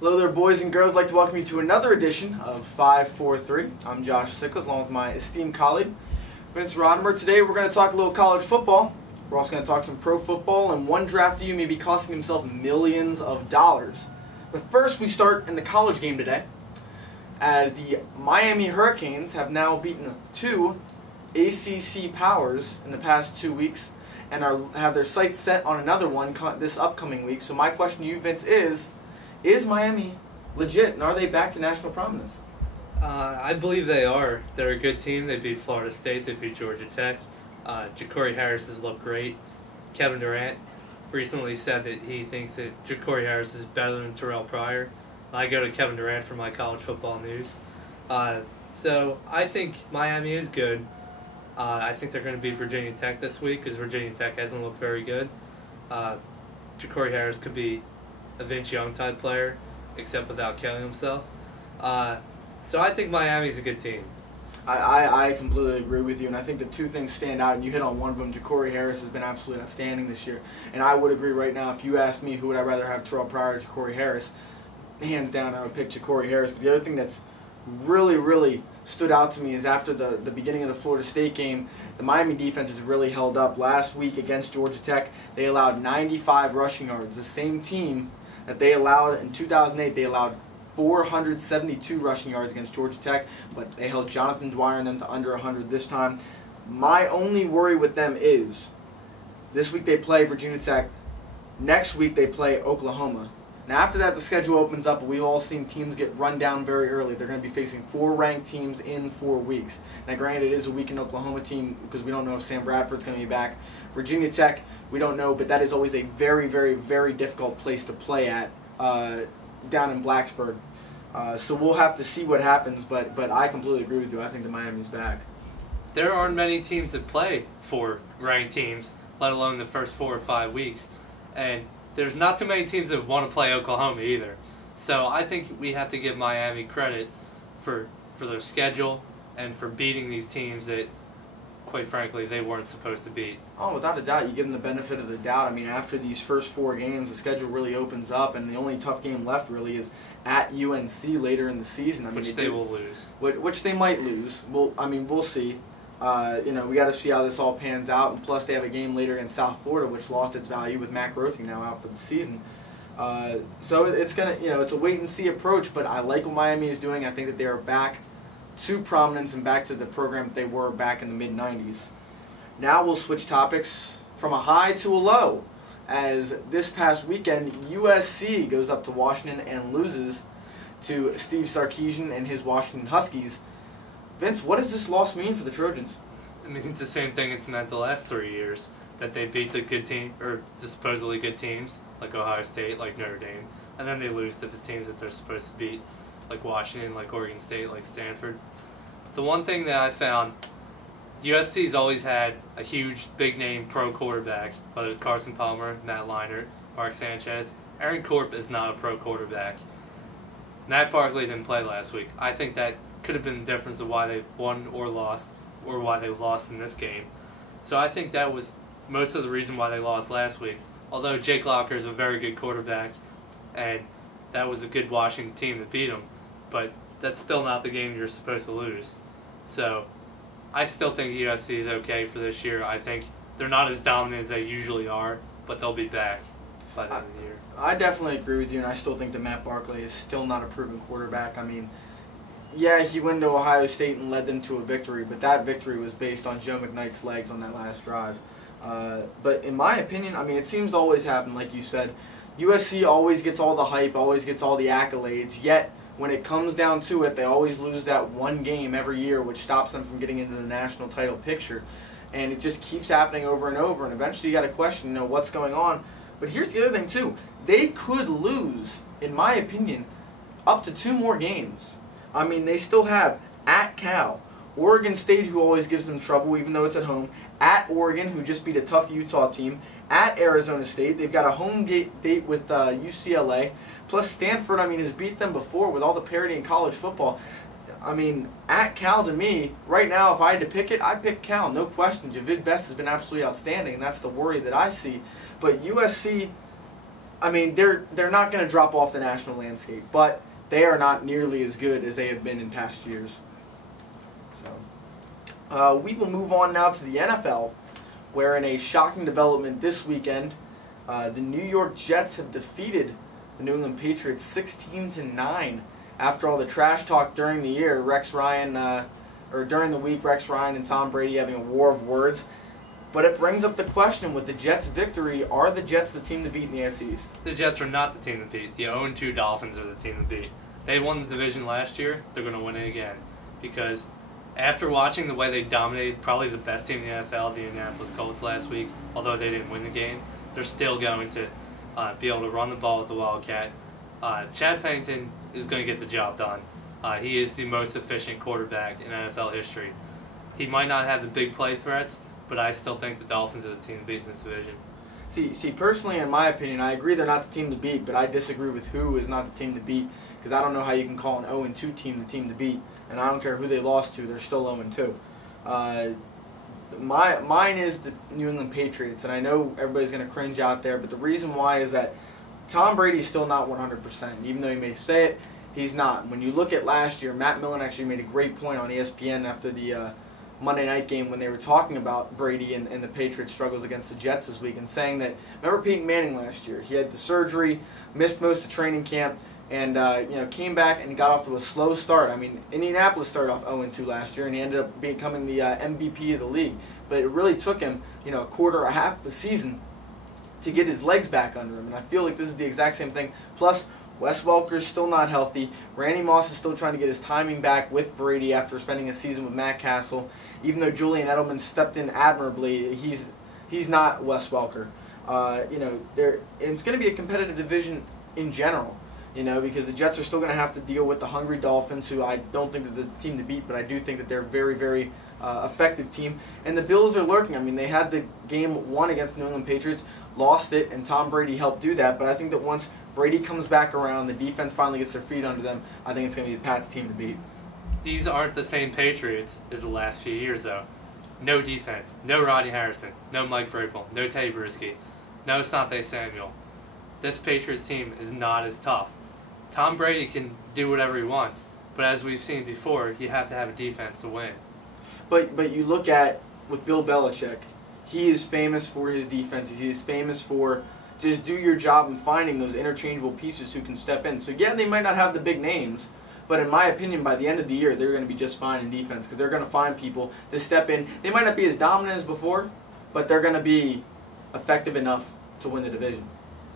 Hello there, boys and girls. I'd like to welcome you to another edition of 543. I'm Josh Sickles, along with my esteemed colleague, Vince Rodemer. Today we're going to talk a little college football. We're also going to talk some pro football, and one draftee may be costing himself millions of dollars. But first, we start in the college game today, as the Miami Hurricanes have now beaten two ACC powers in the past 2 weeks, and have their sights set on another one this upcoming week. So my question to you, Vince, is Miami legit, and are they back to national prominence? I believe they are. They're a good team. They beat Florida State. They beat Georgia Tech. Ja'Cory Harris has looked great. Kevin Durant recently said that he thinks that Ja'Cory Harris is better than Terrell Pryor. I go to Kevin Durant for my college football news. So I think Miami is good. I think they're going to beat Virginia Tech this week because Virginia Tech hasn't looked very good. Ja'Cory Harris could be a Vince Young type player, except without killing himself. So I think Miami's a good team. I completely agree with you, and I think the two things stand out, and you hit on one of them. Ja'Cory Harris has been absolutely outstanding this year, and I would agree right now. If you asked me who would I rather have, Terrell Pryor or Ja'Cory Harris, hands down I would pick Ja'Cory Harris. But the other thing that's really stood out to me is after the beginning of the Florida State game, the Miami defense has really held up. Last week against Georgia Tech, they allowed 95 rushing yards. The same team that they allowed in 2008, they allowed 472 rushing yards against Georgia Tech, but they held Jonathan Dwyer and them to under 100 this time. My only worry with them is this week they play Virginia Tech. Next week they play Oklahoma. Now after that the schedule opens up, we've all seen teams get run down very early. They're going to be facing 4 ranked teams in 4 weeks. Now granted, it is a weakened Oklahoma team because we don't know if Sam Bradford's going to be back. Virginia Tech, we don't know, but that is always a very difficult place to play at down in Blacksburg. So we'll have to see what happens, but I completely agree with you. I think the Miami's back. There aren't many teams that play 4 ranked teams, let alone the first 4 or 5 weeks. And there's not too many teams that want to play Oklahoma either. So I think we have to give Miami credit for their schedule and for beating these teams that, quite frankly, they weren't supposed to beat. Oh, without a doubt, you give them the benefit of the doubt. I mean, after these first 4 games, the schedule really opens up, and the only tough game left really is at UNC later in the season. I mean, Which they will lose. Which they might lose. We'll see. We got to see how this all pans out, and plus they have a game later against South Florida, which lost its value with Matt Grothy now out for the season. So it's gonna, it's a wait and see approach. But I like what Miami is doing. I think that they are back to prominence and back to the program that they were back in the mid-90s. Now we'll switch topics from a high to a low, as this past weekend USC goes up to Washington and loses to Steve Sarkisian and his Washington Huskies. Vince, what does this loss mean for the Trojans? I mean, it's the same thing it's meant the last 3 years, that they beat the good team, or the supposedly good teams, like Ohio State, like Notre Dame, and then they lose to the teams that they're supposed to beat, like Washington, like Oregon State, like Stanford. The one thing that I found, USC's always had a huge, big-name pro quarterback, whether it's Carson Palmer, Matt Leinart, Mark Sanchez. Aaron Corp is not a pro quarterback. Matt Barkley didn't play last week. I think that could have been the difference of why they won or lost, or why they lost in this game. So I think that was most of the reason why they lost last week. Although Jake Locker is a very good quarterback, and that was a good Washington team that beat him, but that's still not the game you're supposed to lose. So I still think USC is okay for this year. I think they're not as dominant as they usually are, but they'll be back by the end of the year. I definitely agree with you, and I still think that Matt Barkley is still not a proven quarterback. I mean, yeah, he went to Ohio State and led them to a victory, but that victory was based on Joe McKnight's legs on that last drive. But in my opinion, I mean, it seems to always happen, like you said. USC always gets all the hype, always gets all the accolades, yet when it comes down to it, they always lose that one game every year, which stops them from getting into the national title picture. And it just keeps happening over and over, and eventually you got to question, what's going on. But here's the other thing, too. They could lose, in my opinion, up to 2 more games. I mean, they still have at Cal, Oregon State, who always gives them trouble even though it's at home, at Oregon, who just beat a tough Utah team, at Arizona State. They've got a home date with UCLA, plus Stanford, I mean, has beat them before with all the parity in college football. I mean, at Cal, to me, right now, if I had to pick it, I'd pick Cal, no question. Javid Best has been absolutely outstanding, and that's the worry that I see. But USC, I mean, they're not going to drop off the national landscape, but they are not nearly as good as they have been in past years. So, we will move on now to the NFL, where in a shocking development this weekend, the New York Jets have defeated the New England Patriots 16-9. After all the trash talk during the year, during the week, Rex Ryan and Tom Brady having a war of words. But it brings up the question, with the Jets' victory, are the Jets the team to beat in the AFC East? The Jets are not the team to beat. The 0-2 Dolphins are the team to beat. They won the division last year. They're going to win it again. Because after watching the way they dominated probably the best team in the NFL, the Indianapolis Colts, last week, although they didn't win the game, they're still going to be able to run the ball with the Wildcat. Chad Pennington is going to get the job done. He is the most efficient quarterback in NFL history. He might not have the big play threats, but I still think the Dolphins are the team to beat in this division. See, personally, in my opinion, I agree they're not the team to beat, but I disagree with who is not the team to beat, because I don't know how you can call an 0-2 team the team to beat, and I don't care who they lost to, they're still 0-2. Mine is the New England Patriots, and I know everybody's going to cringe out there, but the reason why is that Tom Brady's still not 100%. Even though he may say it, he's not. When you look at last year, Matt Millen actually made a great point on ESPN after the Monday night game when they were talking about Brady and the Patriots' struggles against the Jets this week, and saying that, remember Peyton Manning last year? He had the surgery, missed most of training camp, and came back and got off to a slow start. I mean, Indianapolis started off 0-2 last year, and he ended up becoming the MVP of the league. But it really took him, a quarter or half of the season to get his legs back under him, and I feel like this is the exact same thing. Plus, Wes Welker's still not healthy. Randy Moss is still trying to get his timing back with Brady after spending a season with Matt Castle. Even though Julian Edelman stepped in admirably, he's not Wes Welker. It's going to be a competitive division in general, because the Jets are still going to have to deal with the hungry Dolphins, who I don't think they're the team to beat, but I do think that they're a very, very effective team. And the Bills are lurking. I mean, they had the game won against New England Patriots, lost it, and Tom Brady helped do that. But I think that once Brady comes back around, the defense finally gets their feet under them, I think it's going to be the Pats' team to beat. These aren't the same Patriots as the last few years, though. No defense, no Rodney Harrison, no Mike Vrabel, no Teddy Bruschi, no Asante Samuel. This Patriots team is not as tough. Tom Brady can do whatever he wants, but as we've seen before, you have to have a defense to win. But you look at, with Bill Belichick, he is famous for his defenses. He is famous for just do your job and finding those interchangeable pieces who can step in. So yeah, they might not have the big names, but in my opinion, by the end of the year, they're going to be just fine in defense because they're going to find people to step in. They might not be as dominant as before, but they're going to be effective enough to win the division.